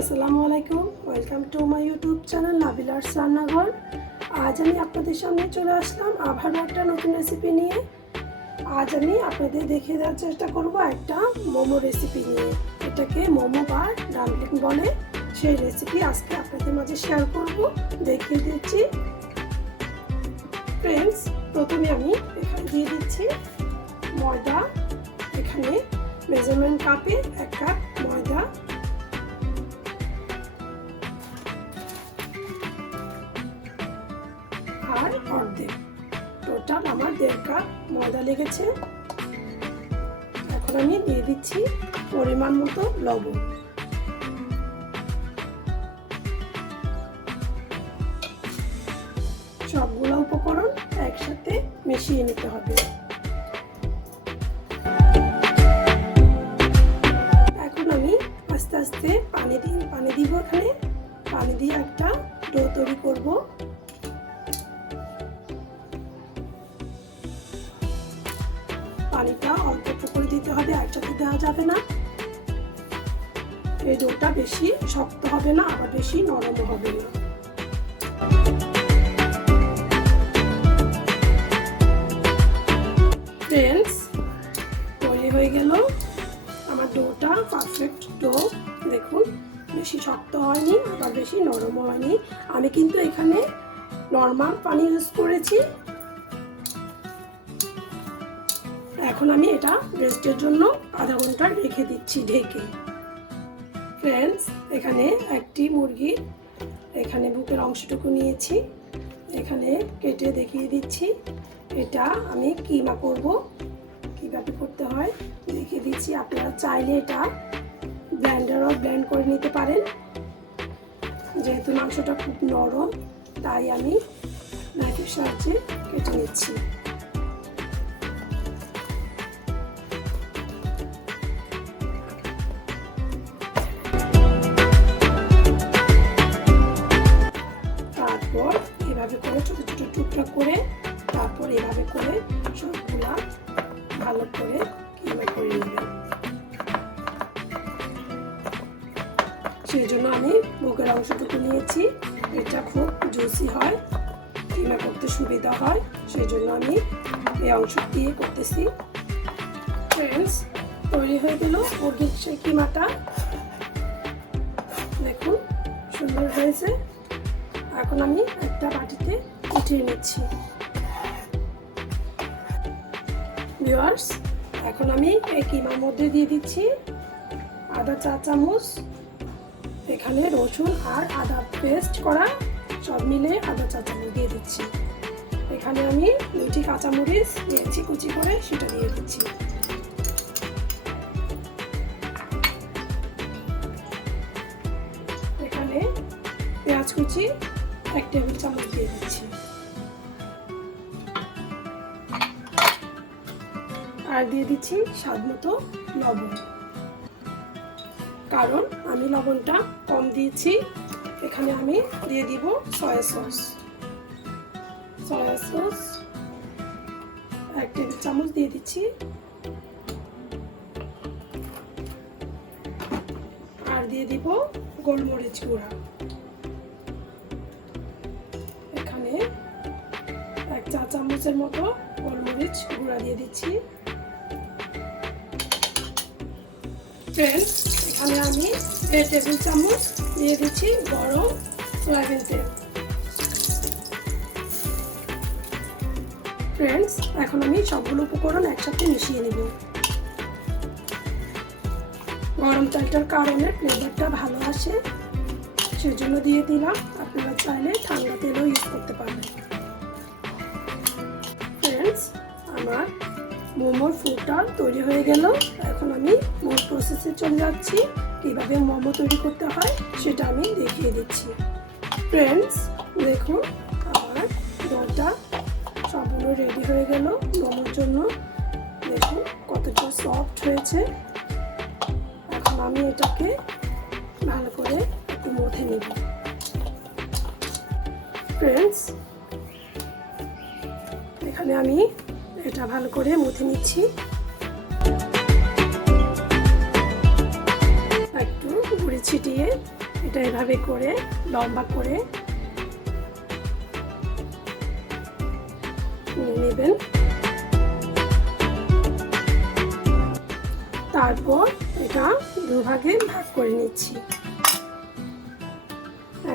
আসসালামু আলাইকুম, welcome to my YouTube channel নাবিলার রান্নাঘর। আজ আমি আপনাদের সামনে চলে আসলাম আবারও একটা নতুন রেসিপি নিয়ে। আজ আমি আপনাদের দেখিয়ে দেওয়ার চেষ্টা করব একটা মোমো রেসিপি নিয়ে। এটাকে মোমো বা ডাম্পলিং বলে। সেই রেসিপি আজকে আপনাদের মাঝে শেয়ার করব, দেখিয়ে দিচ্ছি। ফ্রেন্ডস, প্রথমে আমি এখানে দিয়ে দিচ্ছি ময়দা। এখানে মেজারমেন্ট কাপে 1 কাপ ময়দা, আর অর্ধেক, টোটাল আমার 1.5 কাপ ময়দা লেগেছে। এখন আমি দিয়ে দিচ্ছি পরিমাণ মতো লবণ। সবগুলো উপকরণ একসাথে মিশিয়ে নিতে হবে। এখন আমি আস্তে আস্তে পানি দিব। এখানে পানি দিয়ে একটা ডো তৈরি করব। পানিটা অল্প করে দিতে হবে, একসাথে দেওয়া যাবে না। এই ডোটা বেশি শক্ত হবে না, আবার বেশি নরম হবে না। ফ্রেন্ডস, তৈরি হয়ে গেল আমার ডোটা, পারফেক্ট ডো। দেখুন, বেশি শক্ত হয়নি, আবার বেশি নরম হয়নি। আমি কিন্তু এখানে নরমাল পানি ইউজ করেছি। এখন আমি এটা রেস্টের জন্য আধা ঘন্টা রেখে দিচ্ছি ঢেকে। ফ্রেন্ডস, এখানে একটি মুরগির এখানে বুকের অংশটুকু নিয়েছি, এখানে কেটে দেখিয়ে দিচ্ছি। এটা আমি কিমা করব, কিভাবে করতে হয় দেখিয়ে দিচ্ছি। আপনারা চাইলে এটা ব্লেন্ডারও ব্লেন্ড করে নিতে পারেন। যেহেতু মাংসটা খুব নরম, তাই আমি নাইফের সাহায্যে কেটে নিচ্ছি। তারপর এভাবে করে ছোট ছোট টুকরা করে, তারপর এভাবে করে সবগুলা ভালো করে কিমা করে নেবেন। সেই জন্য আমি বুকের অংশটুকু নিয়েছি। এটা খুব জুসি হয়, কিমা করতে সুবিধা হয়, সেই জন্য আমি এই অংশ দিয়ে করতেছি। ফ্রেন্ডস, তৈরি হয়ে গেল মুরগির সেই কিমাটা। দেখুন, সুন্দর হয়েছে। এখন আমি একটা বাটিতে উঠিয়ে নিচ্ছি। ভিউয়ার্স, এখন আমি এই কিমার মধ্যে দিয়ে দিচ্ছি আদা 4 চামচ। এখানে রসুন আর আদা পেস্ট করা সব মিলে আদা 4 চামচ দিয়ে দিচ্ছি। এখানে আমি 2টি কাঁচামরিচ নিয়েছি কুচি করে, সেটা দিয়ে দিচ্ছি। এখানে পেঁয়াজ কুচি 1 টেবিল চামচ দিয়ে দিচ্ছি। আর দিয়ে দিচ্ছি স্বাদ মতো লবণ, কারণ আমি লবণটা কম দিয়েছি। এখানে আমি দিয়ে দিব সয়া সস। 1 টেবিল চামচ দিয়ে দিচ্ছি। আর দিয়ে দিব গোলমরিচ গুঁড়া। এখানে 1 চা চামচের মতো গোলমরিচ গুঁড়া দিয়ে দিচ্ছি। ফ্রেন্ডস, এখানে আমি 1 টেবিল চামচ দিয়ে দিচ্ছি গরম সয়াবিন তেল। ফ্রেন্ডস, এখন আমি সবগুলো উপকরণ একসাথে মিশিয়ে নেব। গরম তেলটার কারণে ফ্লেভারটা ভালো আসে, সেজন্য দিয়ে দিলাম। আপনারা চাইলে ঠান্ডা তেলও ইউজ করতে পারবেন। ফ্রেন্ডস, আমার মোমোর ফুডটা তৈরি হয়ে গেল। এখন আমি মূল প্রসেসে চলে যাচ্ছি। কীভাবে মোমো তৈরি করতে হয় সেটা আমি দেখিয়ে দিচ্ছি। ফ্রেন্ডস, দেখুন, আমার ডোটা সবগুলো রেডি হয়ে গেল মোমোর জন্য। দেখুন কতটা সফট হয়েছে। এখন আমি এটাকে ভালো করে একটু মথে নেব। ফ্রেন্ডস, এখানে আমি এটা ভালো করে মথে নিচ্ছি। একটু গুঁড়ি ছিটিয়ে এটা এভাবে করে লম্বা করে নেবেন। তারপর এটা দুভাগে ভাগ করে নিচ্ছি।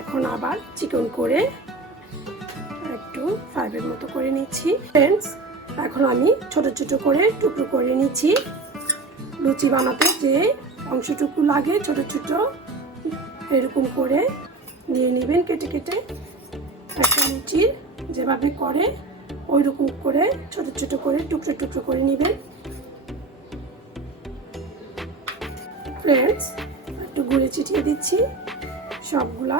এখন আবার চিকন করে একটু ফাইভের মতো করে নিচ্ছি। ফ্রেন্ডস, এখন আমি ছোট ছোট করে টুকরো করে নিচ্ছি। লুচি বানাতে যে অংশটুকু লাগে ছোট ছোট এরকম করে নিয়ে নেবেন কেটে কেটে। একটা লুচির যেভাবে করে ওই রকম করে ছোট ছোট করে টুকরো টুকরো করে নেবেন। ফ্রেন্ডস, একটু গুঁড়ে ছিটিয়ে দিচ্ছি। সবগুলা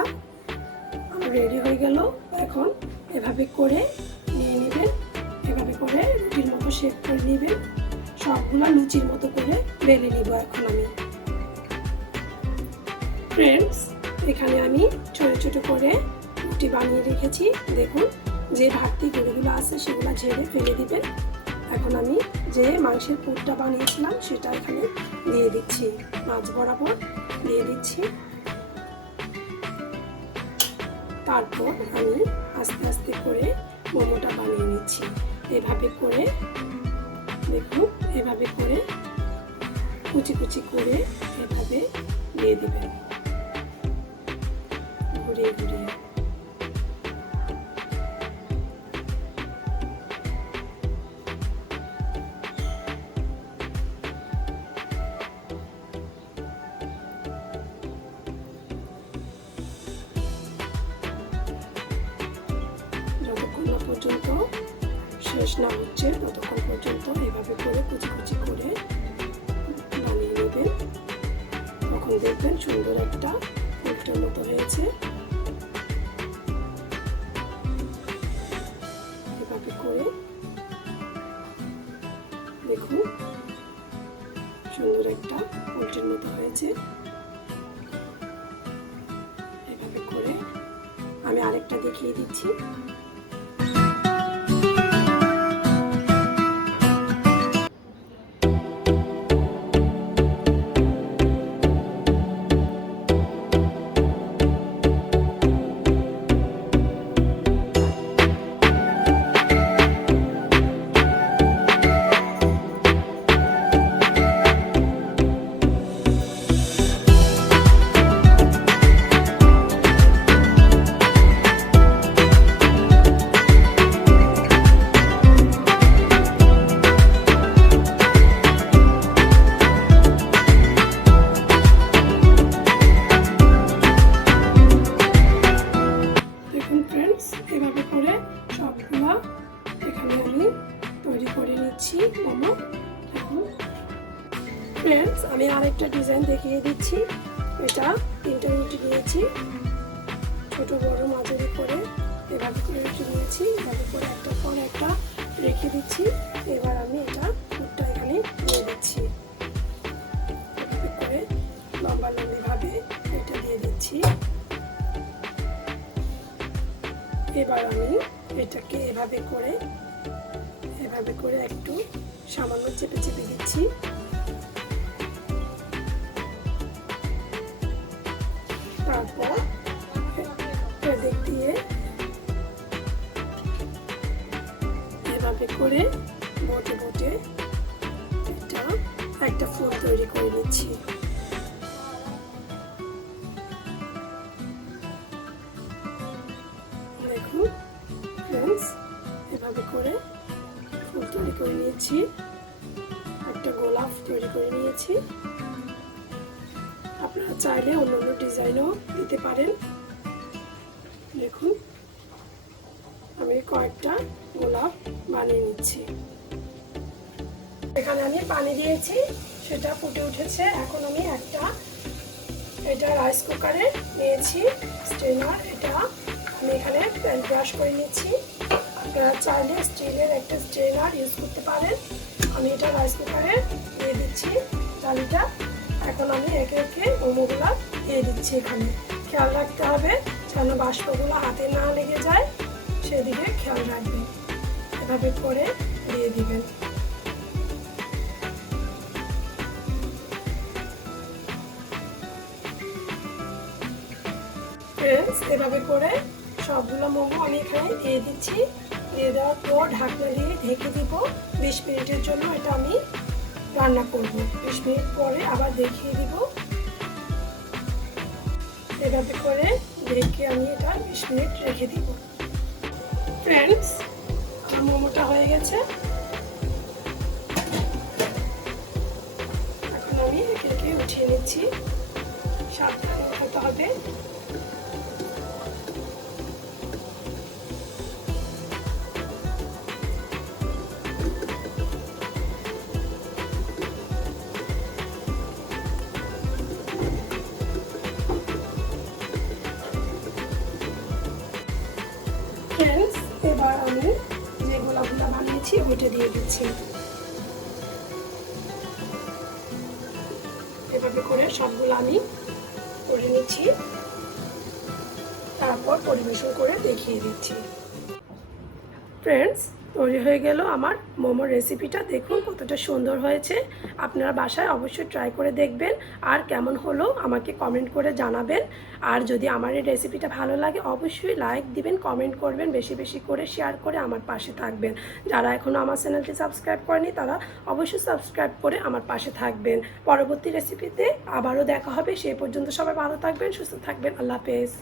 আমার রেডি হয়ে গেল। এখন এভাবে করে নিয়ে নেবেন, এভাবে করে রুটির মতো শেপ করে নেবেন। সবগুলা লুচির মতো করে বেলে নিব এখন আমি। ফ্রেন্ডস, এখানে আমি ছোট ছোট করে রুটি বানিয়ে রেখেছি। দেখুন, যে ভাতটি গুঁড়োগুলো আছে সেগুলো ঝেড়ে ফেলে দিবেন। এখন আমি যে মাংসের পুরটা বানিয়েছিলাম সেটা এখানে দিয়ে দিচ্ছি, মাছ বরাবর দিয়ে দিচ্ছি। তারপর আমি আস্তে আস্তে করে মোমোটা বানিয়ে নিচ্ছি। এভাবে করে দেখুন, এভাবে করে কুচি কুচি করে এভাবে দিয়ে দিবেন ঘুরিয়ে ঘুরিয়ে। যতক্ষণ না পর্যন্ত শেষ না হচ্ছে ততক্ষণ পর্যন্ত এভাবে করে কুচি কুচি করে বানিয়ে নেবেন। তখন দেখবেন সুন্দর একটা ফুলটার মতো হয়েছে। এভাবে করে দেখুন, সুন্দর একটা ফুলটির মতো হয়েছে। এভাবে করে আমি আরেকটা দেখিয়ে দিচ্ছি। এভাবে করে সবগুলো এখানে আমি তৈরি করে নিচ্ছি মোমো। ফ্রেন্ডস, আমি আরেকটা ডিজাইন দেখিয়ে দিচ্ছি। এটা 3টে রুটি নিয়েছি, ছোট বড় মাঝারি করে এভাবে করে রুটি নিয়েছি। এভাবে করে একটার পর একটা রেখে দিচ্ছি। এবার আমি এটা পুরটা এখানে দিয়ে দিচ্ছি। এভাবে করে লম্বা লম্বিভাবে এটা দিয়ে দিচ্ছি। এবার আমি এটাকে এভাবে করে একটু সামান্য চেপে চেপে দিচ্ছি। তারপর এদিক দিয়ে এভাবে করে বটে বটে এটা একটা ফুল তৈরি করে নিচ্ছি। দেখুন ফ্রেন্ডস, এভাবে করে ফুল তৈরি করে নিয়েছি, একটা গোলাপ তৈরি করে নিয়েছি। আপনারা চাইলে অন্যান্য ডিজাইনও দিতে পারেন। দেখুন, আমি কয়েকটা গোলাপ বানিয়ে নিচ্ছি। এখানে আমি পানি দিয়েছি, সেটা ফুটে উঠেছে। এখন আমি এটা রাইস কুকারে নিয়েছি স্ট্রেনার। এটা আমি এখানে প্যান ব্রাশ করে নিচ্ছি। আপনারা চাইলে স্টিলের একটা স্ট্রেনার ইউজ করতে পারেন। আমি এটা রাইস কুকারে দিয়ে দিচ্ছি ডালিটা। এখন আমি একে একে মোমোগুলো দিয়ে দিচ্ছি। এখানে খেয়াল রাখতে হবে যেন বাষ্পগুলো হাতে না লেগে যায়, সেদিকে খেয়াল রাখবেন। এভাবে করে দিয়ে দিবেন। ফ্রেন্ডস, এভাবে করে সবগুলো মোমো আমি এখানে দিয়ে দিচ্ছি। দিয়ে দেওয়ার পর ঢাকনা দিয়ে ঢেকে দিব 20 মিনিটের জন্য। এটা আমি রান্না করব। 20 মিনিট পরে আবার দেখিয়ে দিব। এভাবে করে ঢেকে আমি এটা 20 মিনিট রেখে দিব। ফ্রেন্ডস, আমার মোমোটা হয়ে গেছে। এখন আমি একে একে উঠিয়ে নিচ্ছি। সাবধানে উঠাতে হবে। ফ্রেন্ডস, এবার আমি যে গোলাগুলো বানিয়েছি ওইটা দিয়ে দিচ্ছি। এভাবে করে সবগুলো আমি করে নিচ্ছি, তারপর পরিবেশন করে দেখিয়ে দিচ্ছি। ফ্রেন্ডস, তৈরি হয়ে গেল আমার মোমোর রেসিপিটা। দেখুন কতটা সুন্দর হয়েছে। আপনারা বাসায় অবশ্যই ট্রাই করে দেখবেন, আর কেমন হলো আমাকে কমেন্ট করে জানাবেন। আর যদি আমার এই রেসিপিটা ভালো লাগে অবশ্যই লাইক দিবেন, কমেন্ট করবেন, বেশি বেশি করে শেয়ার করে আমার পাশে থাকবেন। যারা এখনও আমার চ্যানেলটি সাবস্ক্রাইব করেনি তারা অবশ্যই সাবস্ক্রাইব করে আমার পাশে থাকবেন। পরবর্তী রেসিপিতে আবারও দেখা হবে। সেই পর্যন্ত সবাই ভালো থাকবেন, সুস্থ থাকবেন। আল্লাহ হাফেজ।